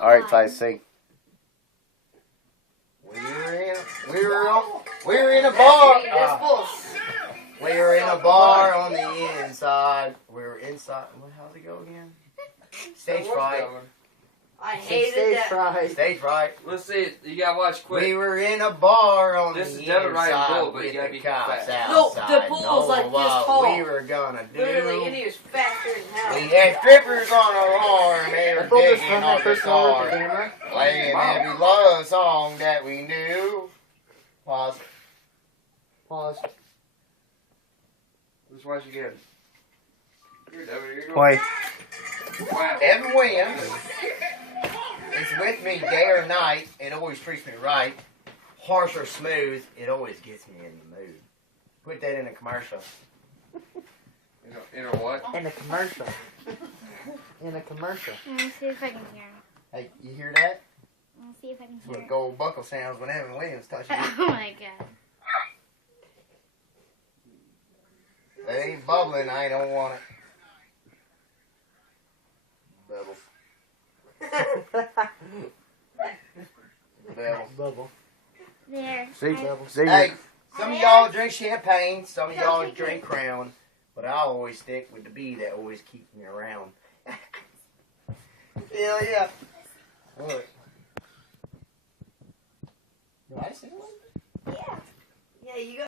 All right, Ty, sing. We were in a bar. We were in a bar on the inside. We were inside. How's it go again? Stage fright. I hated that. Stage fright. Let's see. You gotta watch quick. We were in a bar on This the is Devin Wright and inside Bull, but you with gotta the be cops fast. No, outside. the Bull was like this what tall. we were gonna do. Literally, and he was faster than hell. We had strippers on alarm. They I were pulled this digging from on that the first one with the car. camera. Playing every love song that we knew. Pause. Pause. Let's watch again. Here, Devin, here you go. Play. Wow. Evan Williams is with me day or night. It always treats me right. Harsh or smooth, it always gets me in the mood. Put that in a commercial. In a what? In a commercial. In a commercial. Let me see if I can hear him. Hey, you hear that? Let me see if I can That's hear what him. gold buckle sounds when Evan Williams touches it. Oh my god. If it ain't bubbling, I don't want it. Bubbles. Bubbles. Bubble. There. See? I- See? Hey, some of y'all drink champagne, some of y'all drink Crown, but I always stick with the bee that always keeps me around. Hell yeah. What? Do I sing one? Yeah, you got.